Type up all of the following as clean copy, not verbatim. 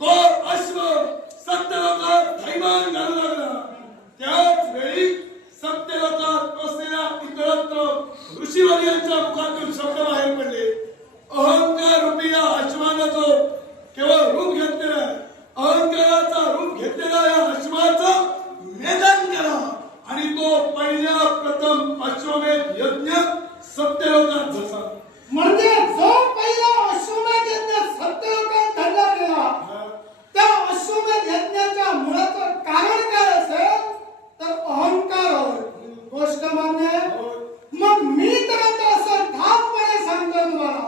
तो अश्व सत्यलोकात थैमान घालू लागला. त्याच वेळी सत्यलोकात पोचलेल्या इतरत्र ऋषीवर्यांच्या मुखातून शब्द बाहेर पडले. अहंकार रूपी या अश्वानं जो केवळ रूप घेतलेला आहे, अहंकाराचा रूप घेतलेला या अश्वाचं मैदान करा आणि तो पहिल्या प्रथम अश्वमेध यज्ञ सत्यलोकात झाला. म्हणजे जो पहिला अश्वमेध यज्ञ सत्यलोकात घडला गेला त्या अश्वमेध यज्ञाच्या मुळाचं कारण काय असेल तर अहंकार होय. गोष्ट मान्य. मग मी तर आता असं ठामपणे सांगतो तुम्हाला,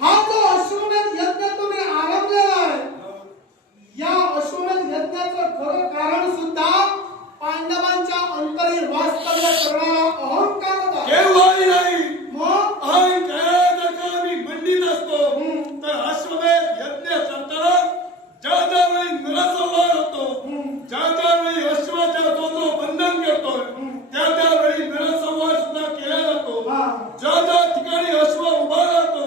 हा जो अश्वमेध यज्ञ तुम्ही आरंभलेला आहे या अश्वमेध यज्ञाचं खरं कारण सुद्धा पांडवांच्या अंतरी वास्तव्य करणारा अहंकारच आहे. केव्हाही नाही. मग अहंकाराचा मी मंडित असतो तर अश्वमेध यज्ञ करताना ज्या ज्या वेळी नरसंवार होतो, ज्या ज्या वेळी अश्वाच्या जो जो बंधन करतोय त्या त्यावेळी नरसंवार सुद्धा केला जातो. ज्या ज्या ठिकाणी अश्व उभा राहतो,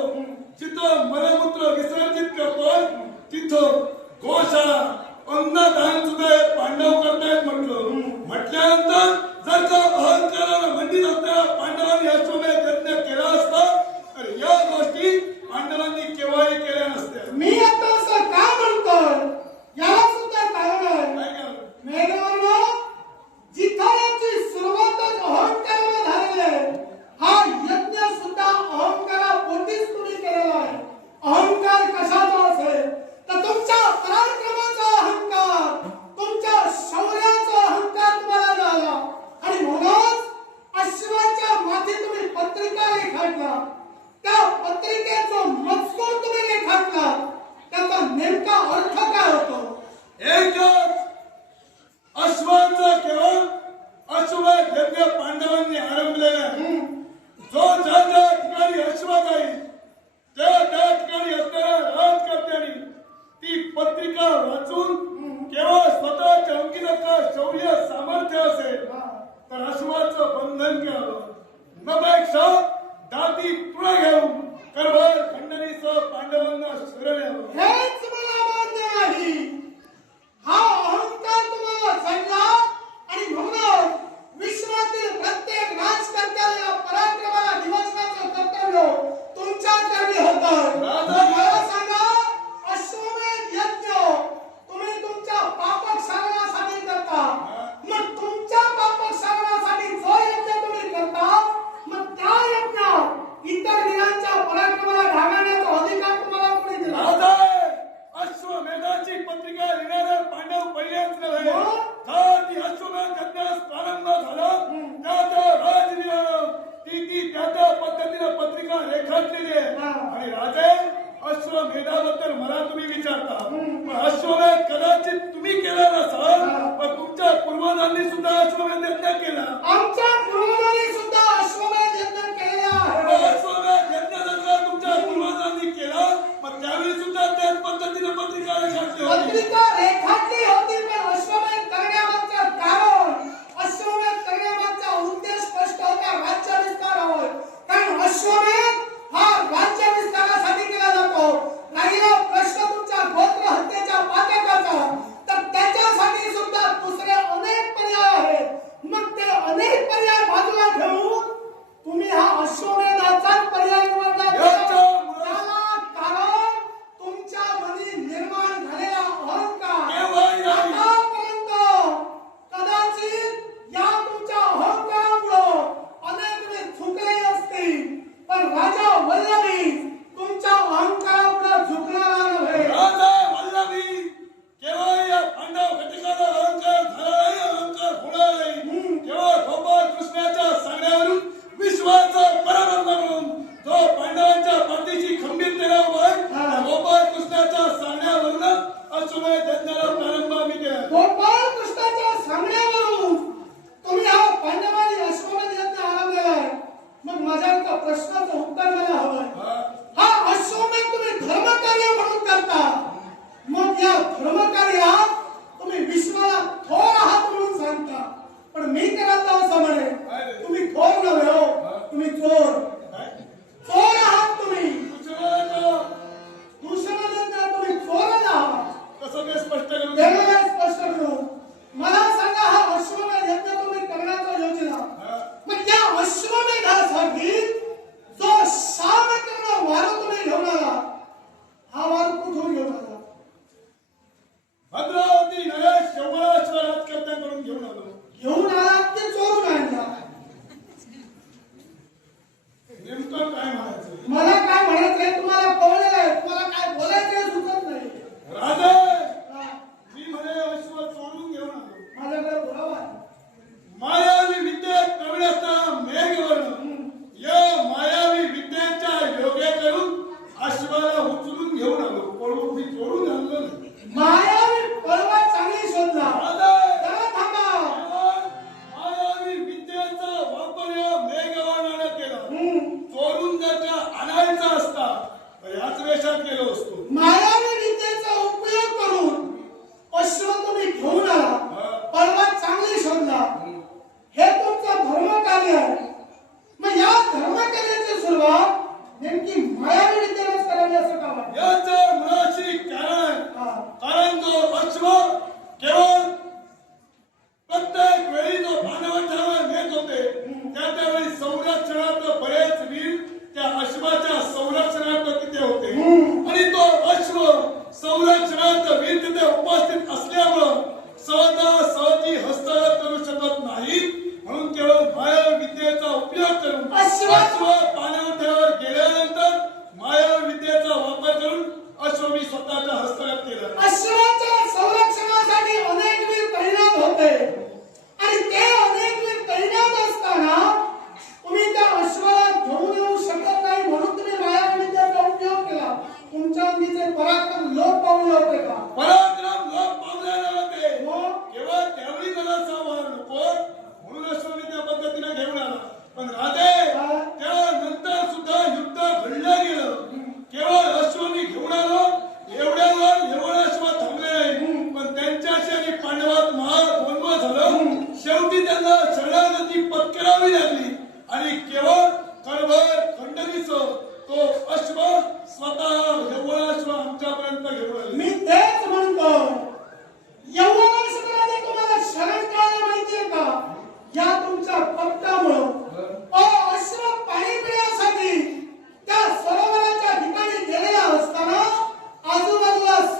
जिथं मलमूत्र विसर्जित करतोय तिथं गोशाळा अन्नदान सुद्धा पांडव करतायत म्हटल्यानंतर जर का अहंकाराला मंडित असताना पांडवांनी अश्वमेध यज्ञ केला असता तर या गोष्टी पांडवांनी केव्हाही केल्या नसत्या. मी आता असं का म्हणतोय याला सुद्धा कारण आहे. काय कारण? मेघवर्मा जिथाची सुरुवातच अहंकाराने झालेली आहे. हा यज्ञ सुद्धा अहंकारापोटीच तुम्ही केलेला आहे. अहंकार कशाचा असेल तर तुमच्या पराक्रमाचा अहंकार, तुमच्या शौर्याचा अहंकार तुम्हाला झाला आणि म्हणूनच अश्वाच्या माथी तुम्ही पत्रिका रेखाटला. त्या पत्रिकेचा मजकूर तुम्ही रेखाटला. त्याचा नेमका अर्थ काय होतो? एकच अश्वाचा केवळ अश्वमेध यज्ञ पांडवांनी आरंभलेला आहे. जो ज्या ज्या ठिकाणी अश्व जाईल त्या त्या ठिकाणी असणाऱ्या राजकर्त्यांनी ती पत्रिका वाचून केवळ स्वतःच्या अंगीरचा शौर्य सामर्थ्य असेल तर अश्वाचं बंधन करावं. नपेक्षा दाती पुढे घेऊन करभार खंडणीसह पांडवांना शरण हेच मला मान्य नाही. हा अहंकार तुम्हाला चढला आणि म्हणून विश्वातील प्रत्येक राजकर्त्याला या पराक्रमाला दिवसनाचं कर्तव्य तुमच्या करणे होतं. मला सांगा, अश्वमेध यज्ञ तुम्ही तुमच्या पापक शासनासाठी करता. मग तुमच्या पापक शासनासाठी जो यज्ञ तुम्ही करता मग त्या यज्ञात इतर वीरांच्या पराक्रमाला ढागण्याचा अधिकार तुम्हाला कोणी दिला? अश्वमेधाची पत्रिका लिहिणारे पांडव पहिलेच नव्हे. ती अश्वमेध यज्ञास प्रारंभ झाला त्या त्या राजनियम ती त्या त्या पद्धतीने पत्रिका रेखाटलेली आहे. आणि राजे अश्वमेधाबद्दल मला तुम्ही विचारता, पण अश्वमेध कदाचित तुम्ही केला नसाल पण तुमच्या पूर्वजांनी सुद्धा अश्वमेध यज्ञ केला. आमच्या पूर्वजांनी सुद्धा अश्वमेध यज्ञ केला आहे. अश्वमेध यज्ञ जर तुमच्या पूर्वजांनी केला मग त्यावेळी सुद्धा त्याच पद्धतीने पत्रिका रेखाटली होती. पत्रिका रेखाटली होती पण अश्वमेध करण्यामागचं कारण, अश्वमेध करण्यामागचा उद्देश स्पष्ट होता. राज्य विस्तार होय. कारण अश्वमेध हा राज्य विस्तारासाठी केला जातो. राहिला प्रश्न तुमच्या गोत्र हत्येच्या पातकाचा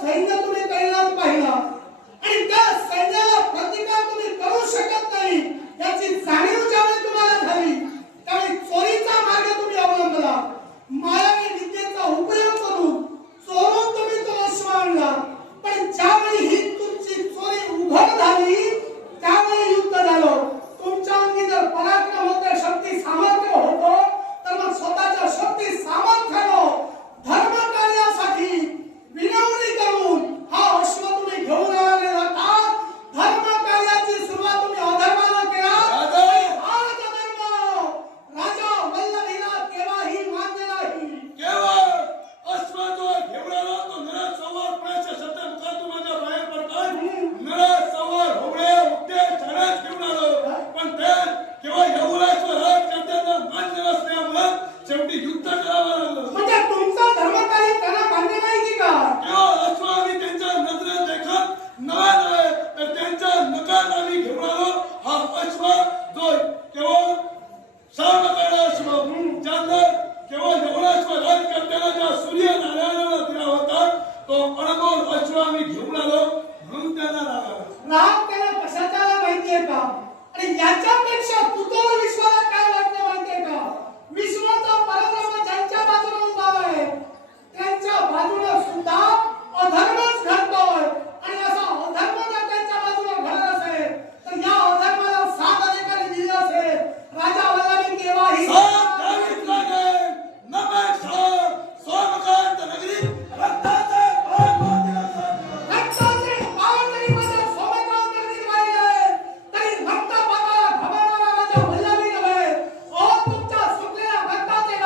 सैन्य तुम्ही तैनात पाहिला आणि त्या सैन्याला प्रतिकार तुम्ही करू शकत नाही याची जाणीव ज्यावेळी तुम्हाला झाली त्यावेळी चोरीचा मार्ग तुम्ही अवलंबला. मायावी विद्येचा उपयोग करून चोरून तुम्ही तो अश्व आणला. पण ज्यावेळी ही तुमची चोरी उघड झाली त्यावेळी युद्ध झालं. तुमच्या अंगी जर पराक्रम होते, शक्ती सामर्थ्य होतो, तर मग स्वतःच्या शक्ती सामर्थ्यानं धर्म कार्यासाठी विनवणी करून हा अश्व तुम्ही घेऊन आले होता. धर्म कार्याची सुरुवात तुम्ही अधर्मानं केला. हाच अधर्म राजा वल्लभीला केव्हाही मान्य नाही. केवळ अश्वाचा घेवडाला तो नरा सवार पुण्याच्या शब्दात माझ्या बाहेर पडताय. नरा सवार होबळे उद्दे ठाण्यात घेऊन आलो. पण ते केवळ एवढ्याच राज करताना मान्य नसल्यामुळे शेवटी युद्ध करावं लागलं. म्हणजे तुमचा धर्मकार्य त्यांना मान्य नाही की का? केवळ अश्व आम्ही त्यांच्या नजरेत देखत नव्हे तर त्यांच्या नकात आम्ही घेऊन आलो. हा अश्व जो केवळ सावकाळ अश्व ज्यांना केवळ एवढा अश्व राज करताना ज्या सूर्यनारायणाला दिला होता तो अनमोल अश्व आम्ही घेऊन आलो म्हणून त्यांना लागला. राग त्याला कशाचा माहितीये का? आणि याच्यापेक्षा कुतूहल विश्वाला काय वाटतं माहितीये का? विश्वाचा परब्रह्म ज्यांच्या बाजूने उभा आहे त्यांच्या बाजूने सुद्धा अधर्मच घडतोय. आणि असा अधर्म जर त्यांच्या बाजूने घडत असेल तर या अधर्माला साथ अधिकारी दिले असेल राजा वल्लभी केव्हाही साथ द्यावीच लागेल. नमेक्षा सोमकांत नगरी रक्ताचे पान मातीला साथ. रक्ताचे पान जरी माझ्या सोमकांत नगरीत वाहिले तरी रक्तपाताला घाबरणारा राजा वल्लभी नव्हे. ओ तुमच्या सुटलेल्या रक्ताचे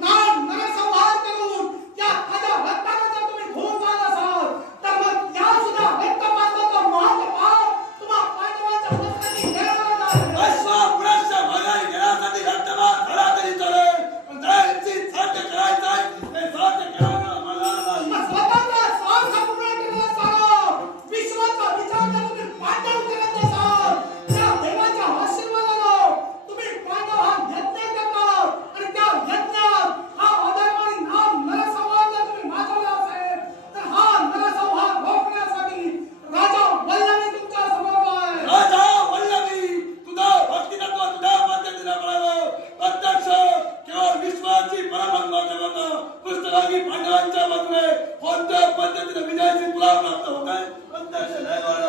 नाम नरसंहार करून त्या ताज्या रक्ताने जर तुम्ही धुवून जात असाल तर मग या सुद्धा रक्तपाताचा महापाप तुम्हा पांडवांच्या मस्तकी घेरावं लागेल. अश्व पुण्याच्या भागाने घेण्यासाठी रक्तपात झाला तरी चालेल. पण त्यांची साध्य करायचं आहे ते साध्य करायला मला नाही. मग स्वतःचा स्वार्थ पूर्ण करण्याला चालव. विश्वाचा विचार जर तुम्ही पांडव करत असाल त्या देवाच्या आशीर्वादानं तुम्ही पांडव हा यज्ञ करता आणि त्या यज्ञात हा अधर्म आणि नाम नरसंहार जर तुम्ही माजवला असेल तर हा नरसंहार रोखण्यासाठी राजा वल्लभी तुमच्या समोर आहे. राजा वल्लभी तुझा भक्तितत्व तुझ्या पद्धतीने कळावं. प्रत्यक्ष केवळ विश्वाची पराभव करता पृष्ठभागी पांडवांच्या बाजूने कोणत्या पद्धतीने विजयाची तुला प्राप्त होत आहे प्रत्यक्ष नाही कळलं.